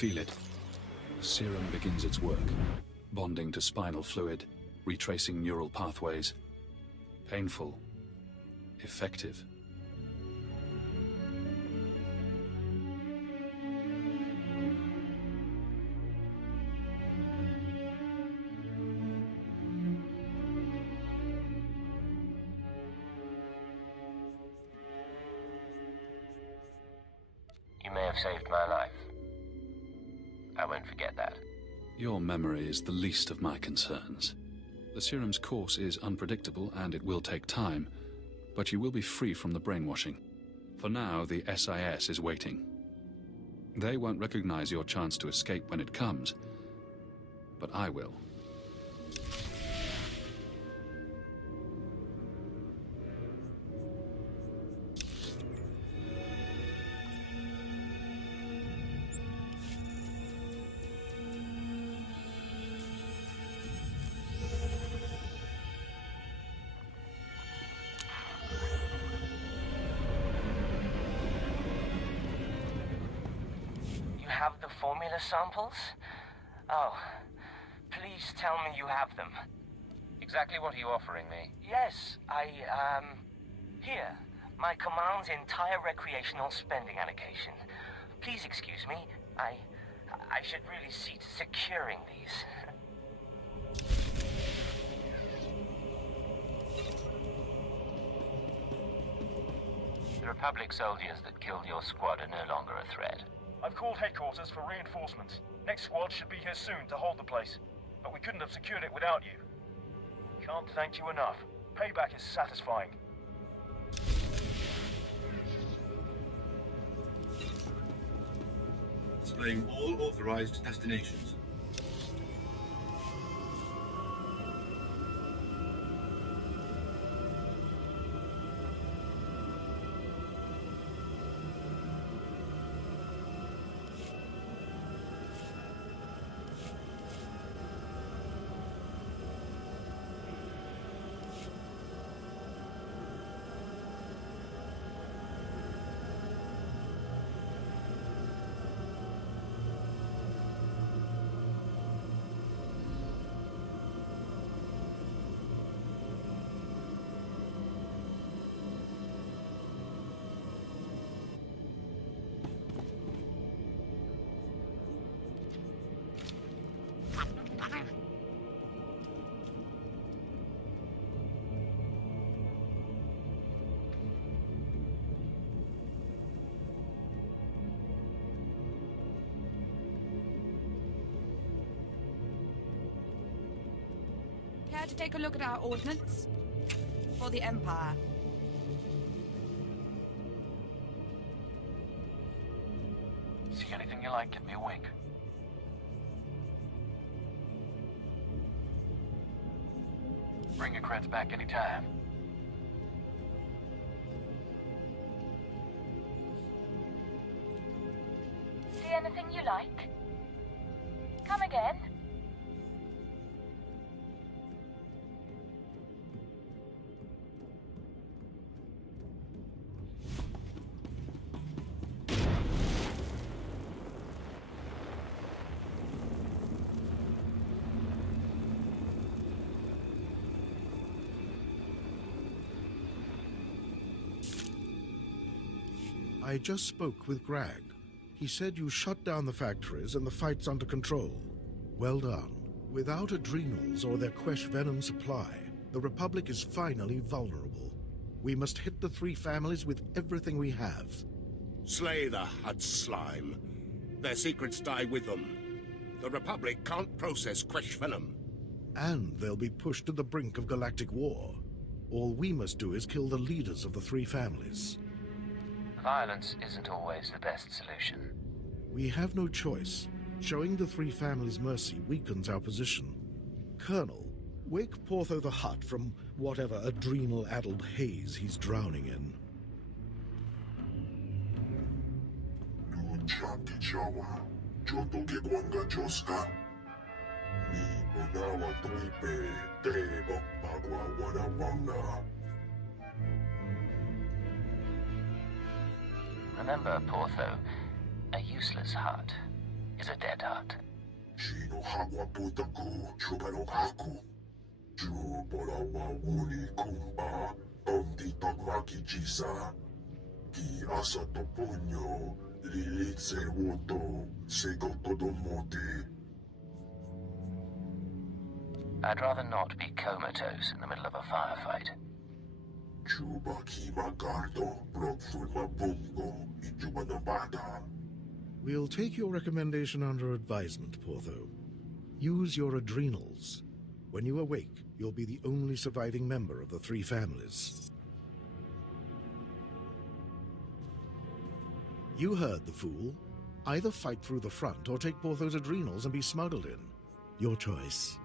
feel it. The serum begins its work, bonding to spinal fluid, retracing neural pathways. Painful. Effective. You may have saved my life. I won't forget that. Your memory is the least of my concerns. The serum's course is unpredictable and it will take time, but you will be free from the brainwashing. For now, the SIS is waiting. They won't recognize your chance to escape when it comes, but I will. Have the formula samples? Oh, please tell me you have them. Exactly what are you offering me? Yes, here, my command's entire recreational spending allocation. Please excuse me, I should really see to securing these. The Republic soldiers that killed your squad are no longer a threat. I've called headquarters for reinforcements. Next squad should be here soon to hold the place. But we couldn't have secured it without you. Can't thank you enough. Payback is satisfying. Displaying all authorized destinations. Care to take a look at our ordnance? For the Empire. See anything you like, give me a wink. Bring your creds back anytime. See anything you like? Come again? I just spoke with Greg. He said you shut down the factories and the fight's under control. Well done. Without adrenals or their Quesh venom supply, the Republic is finally vulnerable. We must hit the three families with everything we have. Slay the Hutt slime. Their secrets die with them. The Republic can't process Quesh venom. And they'll be pushed to the brink of galactic war. All we must do is kill the leaders of the three families. Violence isn't always the best solution. We have no choice. Showing the three families mercy weakens our position. Colonel, wake Portho the Hutt from whatever adrenal-addled haze he's drowning in. Remember, Portho, a useless Hutt is a dead heart. Chino hagwa putaku, chubaro haku. Chubarawa wuni kumba, ondi pagmaki jisa. Ki asa toponyo, lilitse woto, segoto domote. I'd rather not be comatose in the middle of a firefight. Chuba ki magardo, brokful mabungo, ijuba nabada. We'll take your recommendation under advisement, Portho. Use your adrenals. When you awake, you'll be the only surviving member of the three families. You heard the fool. Either fight through the front or take Portho's adrenals and be smuggled in. Your choice.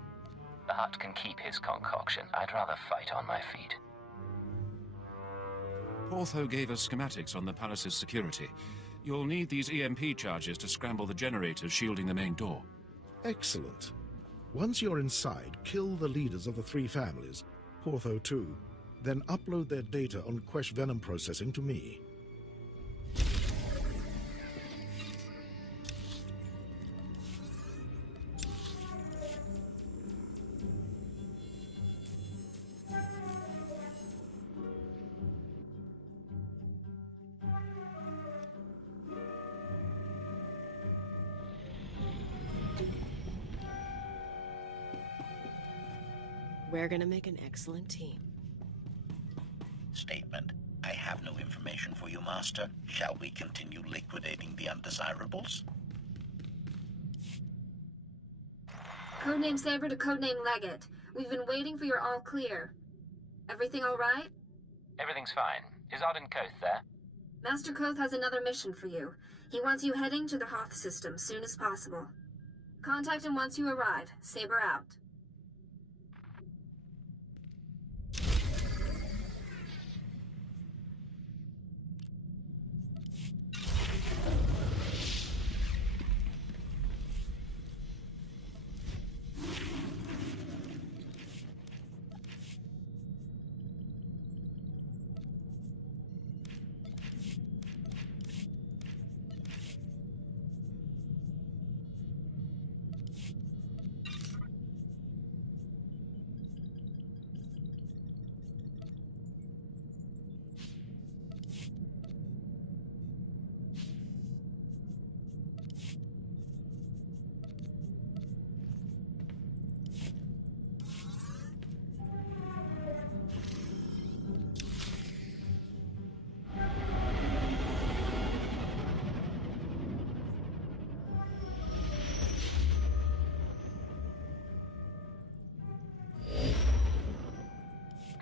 The Hutt can keep his concoction. I'd rather fight on my feet. Portho gave us schematics on the palace's security. You'll need these EMP charges to scramble the generators shielding the main door. Excellent. Once you're inside, kill the leaders of the three families, Portho too, then upload their data on Quesh Venom processing to me. We're gonna make an excellent team. Statement. I have no information for you, Master. Shall we continue liquidating the undesirables? Codename Saber to Codename Leggett. We've been waiting for your all clear. Everything all right? Everything's fine. Is Arden Koth there? Master Koth has another mission for you. He wants you heading to the Hoth system soon as possible. Contact him once you arrive. Saber out.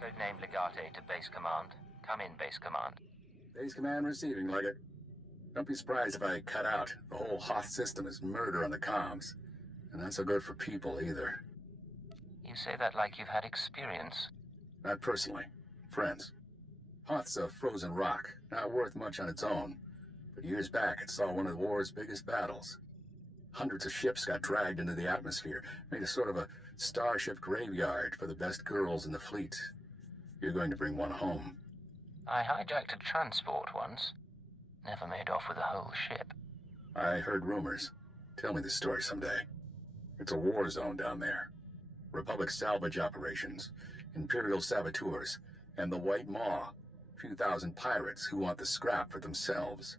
Codename Legate to Base Command. Come in, Base Command. Base Command receiving, Leggett. Don't be surprised if I cut out. The whole Hoth system is murder on the comms. And not so good for people, either. You say that like you've had experience. Not personally. Friends. Hoth's a frozen rock, not worth much on its own. But years back, it saw one of the war's biggest battles. Hundreds of ships got dragged into the atmosphere, made a sort of a starship graveyard for the best girls in the fleet. You're going to bring one home. I hijacked a transport once. Never made off with a whole ship. I heard rumors. Tell me the story someday. It's a war zone down there. Republic salvage operations, Imperial saboteurs, and the White Maw. Few thousand pirates who want the scrap for themselves.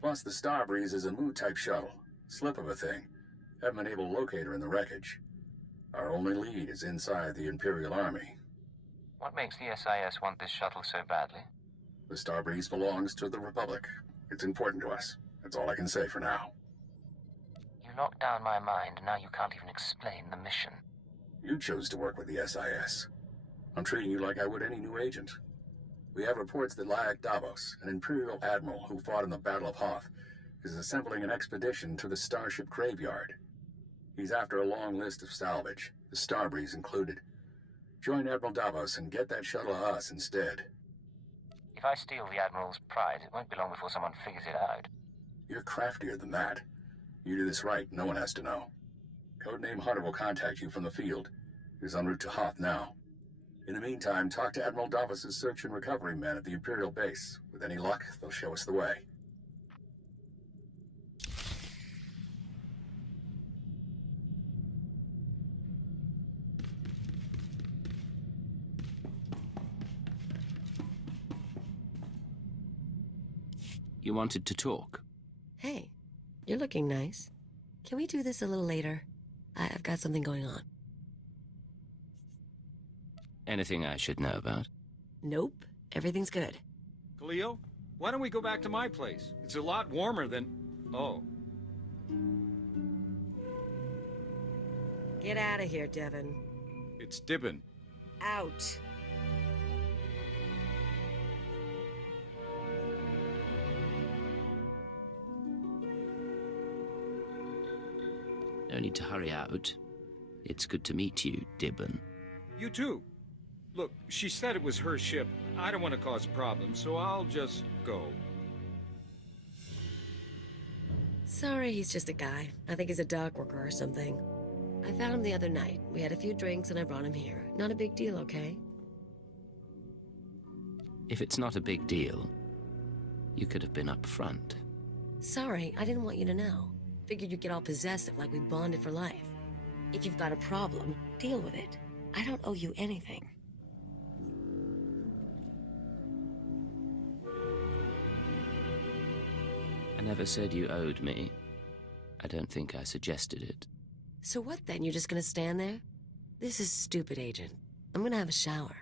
Plus, the Starbreeze is a Mu-type shuttle. Slip of a thing. Haven't been able to locate her in the wreckage. Our only lead is inside the Imperial Army. What makes the SIS want this shuttle so badly? The Starbreeze belongs to the Republic. It's important to us. That's all I can say for now. You knocked down my mind, now you can't even explain the mission. You chose to work with the SIS. I'm treating you like I would any new agent. We have reports that Lyak Davos, an Imperial admiral who fought in the Battle of Hoth, is assembling an expedition to the Starship Graveyard. He's after a long list of salvage, the Starbreeze included. Join Admiral Davos and get that shuttle to us instead. If I steal the Admiral's prize, it won't be long before someone figures it out. You're craftier than that. You do this right, no one has to know. Codename Hunter will contact you from the field. He's en route to Hoth now. In the meantime, talk to Admiral Davos' search and recovery men at the Imperial base. With any luck, they'll show us the way. You wanted to talk? Hey, you're looking nice. Can we do this a little later? I've got something going on. Anything I should know about? Nope. Everything's good. Cleo, why don't we go back to my place? It's a lot warmer than... Oh. Get out of here, Devin. It's Dibben. Out. No need to hurry out. It's good to meet you, Dibben. You too. Look, she said it was her ship. I don't want to cause problems, so I'll just go. Sorry, he's just a guy. I think he's a dock worker or something. I found him the other night. We had a few drinks and I brought him here. Not a big deal, okay? If it's not a big deal, you could have been up front. Sorry, I didn't want you to know. Figured you'd get all possessive like we bonded for life. If you've got a problem, deal with it. I don't owe you anything. I never said you owed me. I don't think I suggested it. So what then? You're just gonna stand there? This is stupid, Agent. I'm gonna have a shower.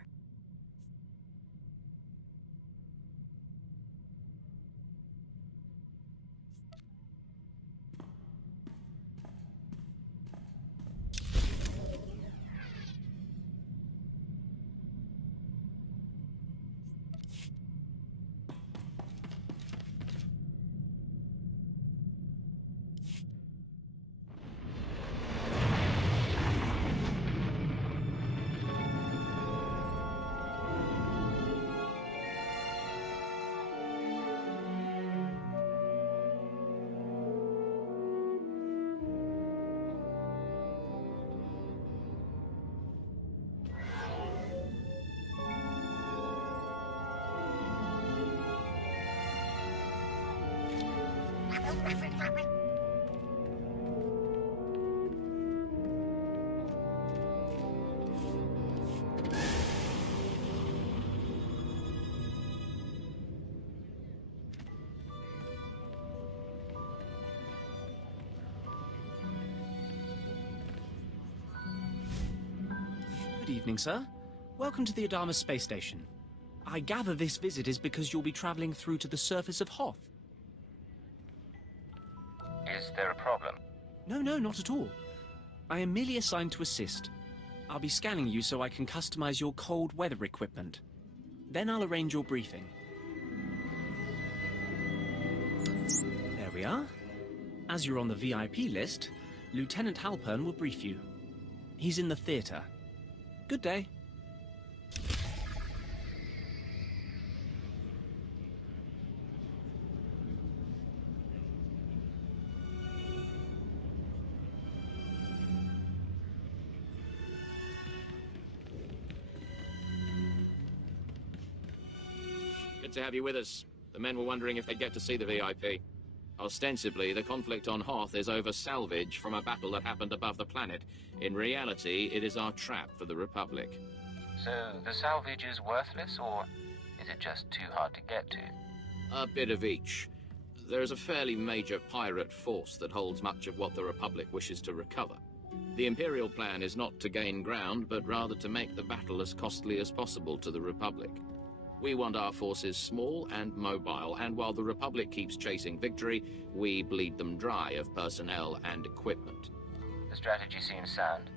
Good evening, sir. Welcome to the Adama space station. I gather this visit is because you'll be traveling through to the surface of Hoth. Is there a problem? No, not at all. I am merely assigned to assist. I'll be scanning you so I can customize your cold weather equipment. Then I'll arrange your briefing. There we are. As you're on the VIP list, Lieutenant Halpern will brief you. He's in the theater. Good day. Good to have you with us. The men were wondering if they'd get to see the VIP. Ostensibly, the conflict on Hoth is over salvage from a battle that happened above the planet. In reality, it is our trap for the Republic. So, the salvage is worthless, or is it just too hard to get to? A bit of each. There is a fairly major pirate force that holds much of what the Republic wishes to recover. The Imperial plan is not to gain ground, but rather to make the battle as costly as possible to the Republic. We want our forces small and mobile, and while the Republic keeps chasing victory, we bleed them dry of personnel and equipment. The strategy seems sound.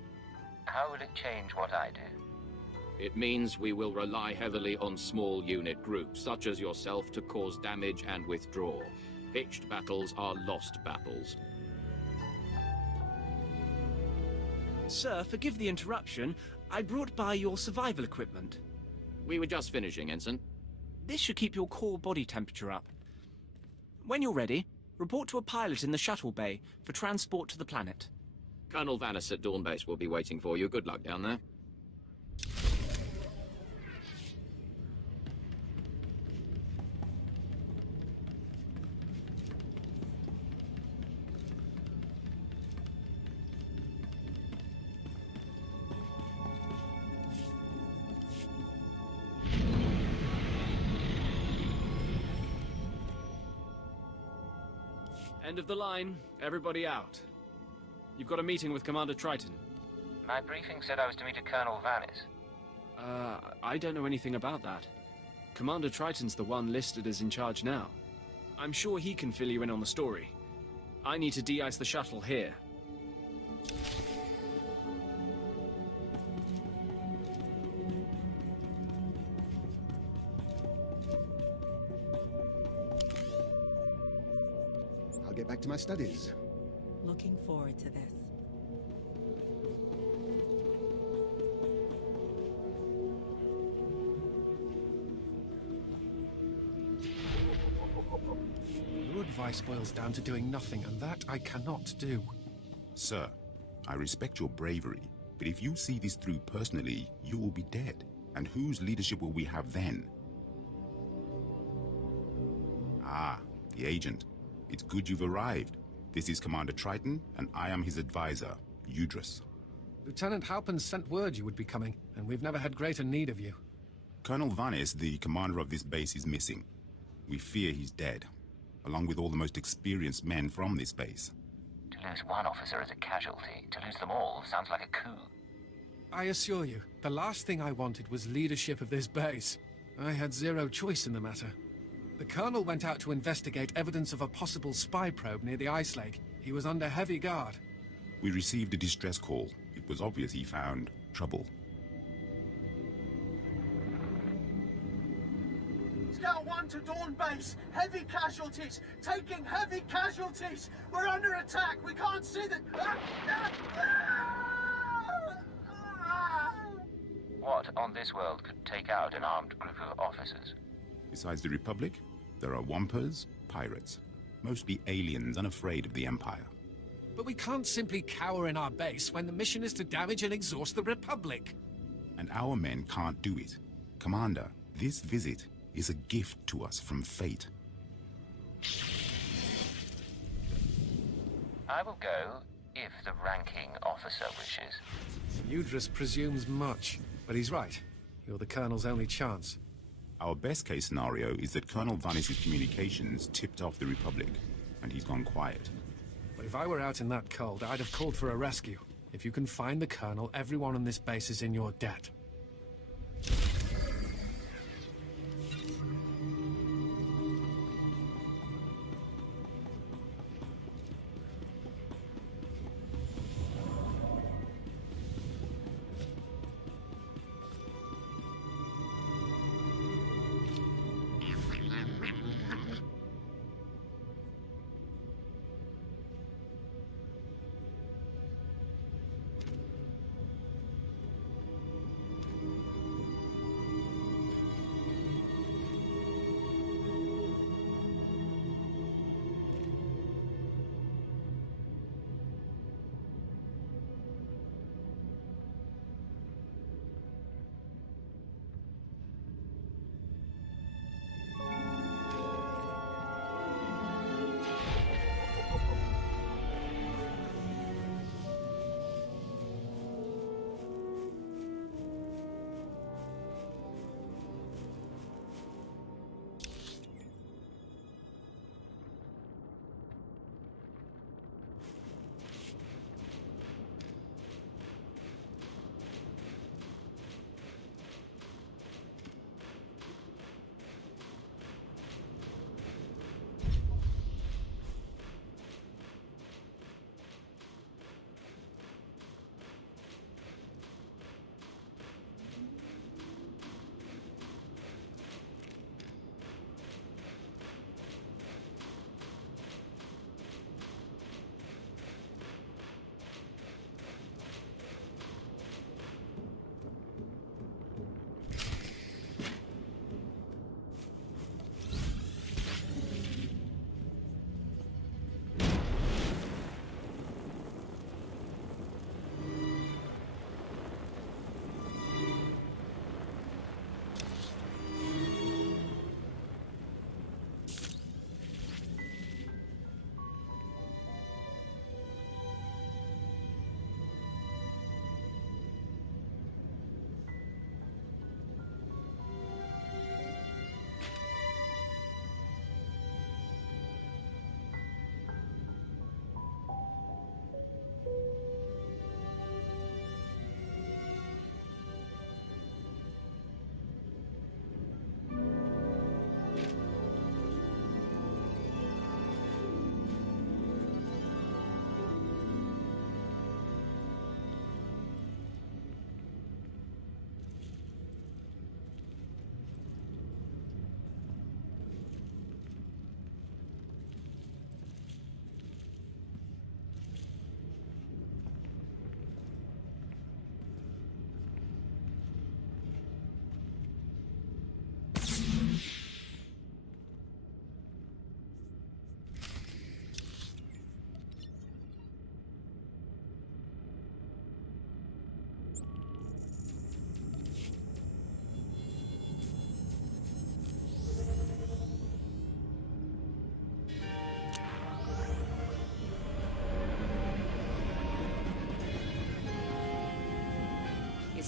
How will it change what I do? It means we will rely heavily on small unit groups, such as yourself, to cause damage and withdraw. Pitched battles are lost battles. Sir, forgive the interruption. I brought by your survival equipment. We were just finishing, Ensign. This should keep your core body temperature up. When you're ready, report to a pilot in the shuttle bay for transport to the planet. Colonel Vanis at Dawn Base will be waiting for you. Good luck down there. End of the line. Everybody out. You've got a meeting with Commander Triton. My briefing said I was to meet a Colonel Vanis. I don't know anything about that. Commander Triton's the one listed as in charge now. I'm sure he can fill you in on the story. I need to de-ice the shuttle here. I'll get back to my studies. Looking forward to this. Your advice boils down to doing nothing, and that I cannot do. Sir, I respect your bravery, but if you see this through personally, you will be dead. And whose leadership will we have then? Ah, the agent. It's good you've arrived. This is Commander Triton, and I am his advisor, Udris. Lieutenant Halpern sent word you would be coming, and we've never had greater need of you. Colonel Vanis, the commander of this base, is missing. We fear he's dead, along with all the most experienced men from this base. To lose one officer is a casualty. To lose them all sounds like a coup. I assure you, the last thing I wanted was leadership of this base. I had zero choice in the matter. The Colonel went out to investigate evidence of a possible spy probe near the Ice Lake. He was under heavy guard. We received a distress call. It was obvious he found trouble. Scout 1 to Dawn Base. Heavy casualties. Taking heavy casualties. We're under attack. We can't see them. What on this world could take out an armed group of officers? Besides the Republic, there are Wampers, pirates. Mostly aliens unafraid of the Empire. But we can't simply cower in our base when the mission is to damage and exhaust the Republic. And our men can't do it. Commander, this visit is a gift to us from fate. I will go if the ranking officer wishes. Udris presumes much, but he's right. You're the Colonel's only chance. Our best-case scenario is that Colonel Vanis' communications tipped off the Republic, and he's gone quiet. But if I were out in that cold, I'd have called for a rescue. If you can find the Colonel, everyone on this base is in your debt.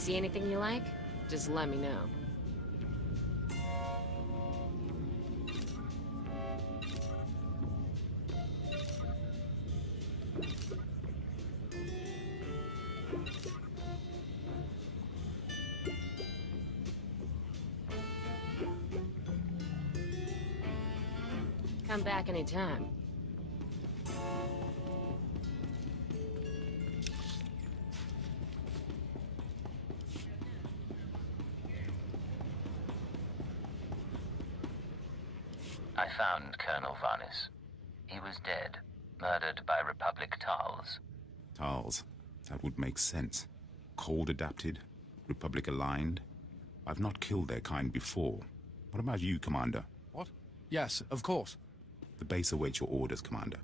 See anything you like? Just let me know. Come back anytime. I found Colonel Vanis. He was dead, murdered by Republic Tals. Tals. That would make sense. Cold adapted, Republic aligned. I've not killed their kind before. What about you, Commander? What? Yes, of course. The base awaits your orders, Commander.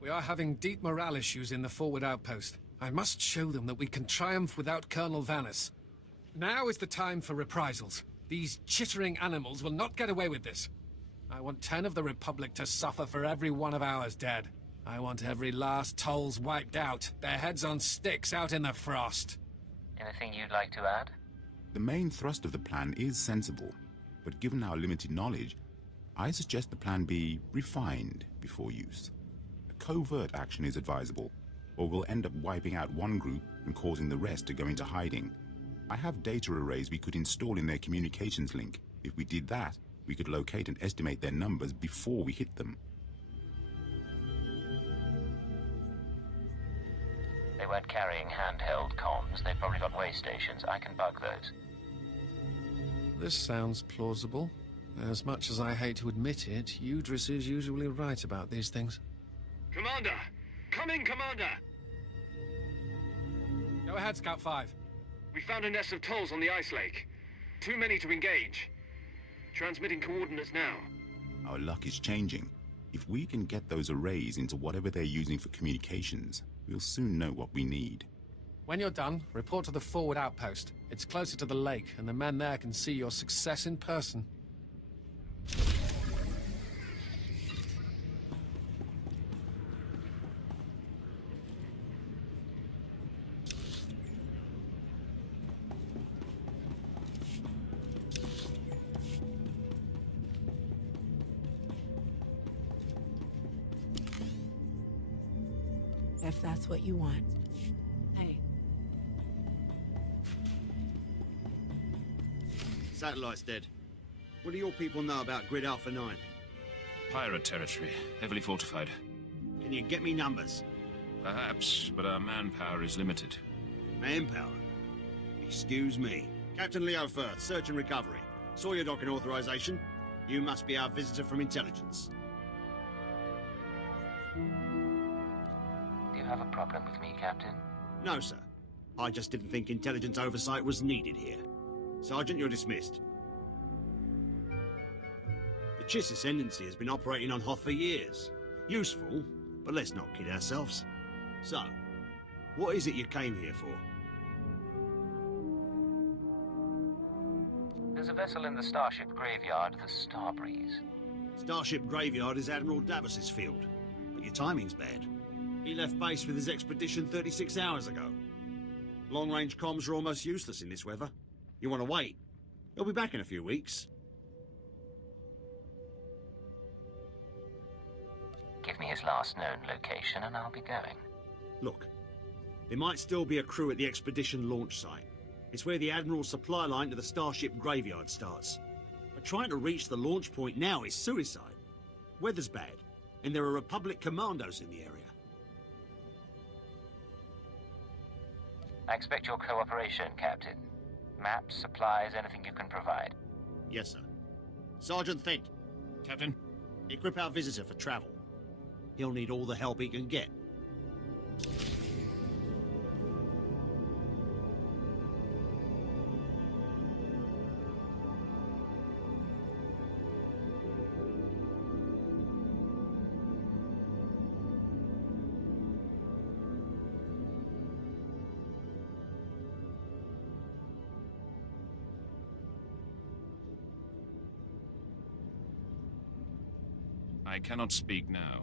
We are having deep morale issues in the forward outpost. I must show them that we can triumph without Colonel Vanis. Now is the time for reprisals. These chittering animals will not get away with this. I want 10 of the Republic to suffer for every one of ours dead. I want every last Tolls wiped out, their heads on sticks out in the frost. Anything you'd like to add? The main thrust of the plan is sensible, but given our limited knowledge, I suggest the plan be refined before use. A covert action is advisable, or we'll end up wiping out one group and causing the rest to go into hiding. I have data arrays we could install in their communications link. If we did that, we could locate and estimate their numbers before we hit them. They weren't carrying handheld comms. They've probably got way stations. I can bug those. This sounds plausible. As much as I hate to admit it, Udris is usually right about these things. Commander! Come in, Commander! Go ahead, Scout 5. We found a nest of Tolls on the ice lake. Too many to engage. Transmitting coordinates now. Our luck is changing. If we can get those arrays into whatever they're using for communications, we'll soon know what we need. When you're done, report to the forward outpost. It's closer to the lake, and the men there can see your success in person. If that's what you want. Hey. Satellite's dead. What do your people know about Grid Alpha 9? Pirate territory, heavily fortified. Can you get me numbers? Perhaps, but our manpower is limited. Manpower? Excuse me. Captain Leo Firth, search and recovery. Saw your docking authorization. You must be our visitor from intelligence. Do you have a problem with me, Captain? No, sir. I just didn't think intelligence oversight was needed here. Sergeant, you're dismissed. The Chiss Ascendancy has been operating on Hoth for years. Useful, but let's not kid ourselves. So, what is it you came here for? There's a vessel in the Starship Graveyard, the Starbreeze. Starship Graveyard is Admiral Davos's field, but your timing's bad. He left base with his expedition 36 hours ago. Long-range comms are almost useless in this weather. You want to wait? He'll be back in a few weeks. Give me his last known location and I'll be going. Look, there might still be a crew at the expedition launch site. It's where the Admiral's supply line to the Starship Graveyard starts. But trying to reach the launch point now is suicide. Weather's bad, and there are Republic commandos in the area. I expect your cooperation, Captain. Maps, supplies, anything you can provide. Yes, sir. Sergeant Thent. Captain? Equip our visitor for travel. He'll need all the help he can get. I cannot speak now.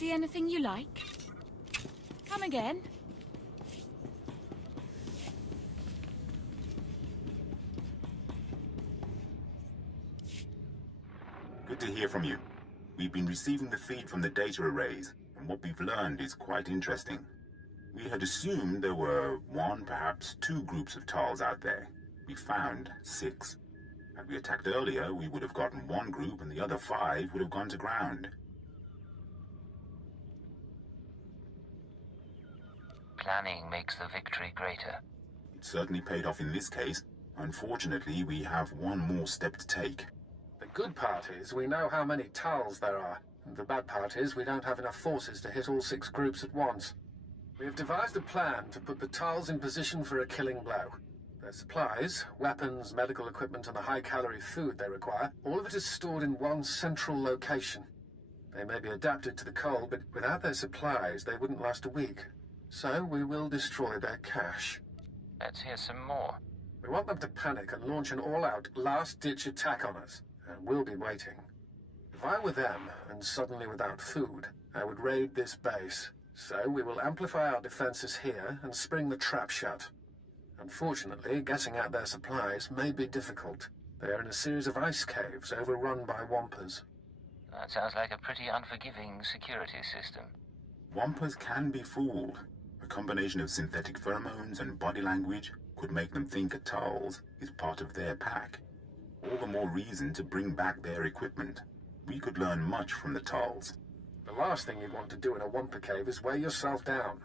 See anything you like? Come again. Good to hear from you. We've been receiving the feed from the data arrays, and what we've learned is quite interesting. We had assumed there were one, perhaps two groups of Tals out there. We found 6. Had we attacked earlier, we would have gotten one group and the other 5 would have gone to ground. Planning makes the victory greater. It certainly paid off in this case. Unfortunately, we have one more step to take. The good part is we know how many Tals there are. And the bad part is we don't have enough forces to hit all 6 groups at once. We have devised a plan to put the Tals in position for a killing blow. Their supplies, weapons, medical equipment, and the high-calorie food they require, all of it is stored in one central location. They may be adapted to the cold, but without their supplies, they wouldn't last a week. So we will destroy their cache. Let's hear some more. We want them to panic and launch an all-out, last-ditch attack on us, and we'll be waiting. If I were them, and suddenly without food, I would raid this base. So we will amplify our defenses here and spring the trap shut. Unfortunately, getting at their supplies may be difficult. They are in a series of ice caves overrun by Wampers. That sounds like a pretty unforgiving security system. Wampers can be fooled. A combination of synthetic pheromones and body language could make them think a Tals is part of their pack. All the more reason to bring back their equipment. We could learn much from the Tals. The last thing you'd want to do in a Wampa cave is wear yourself down.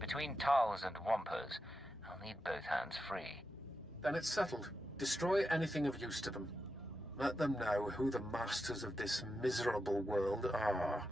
Between Tals and Wampers, I'll need both hands free. Then it's settled. Destroy anything of use to them. Let them know who the masters of this miserable world are.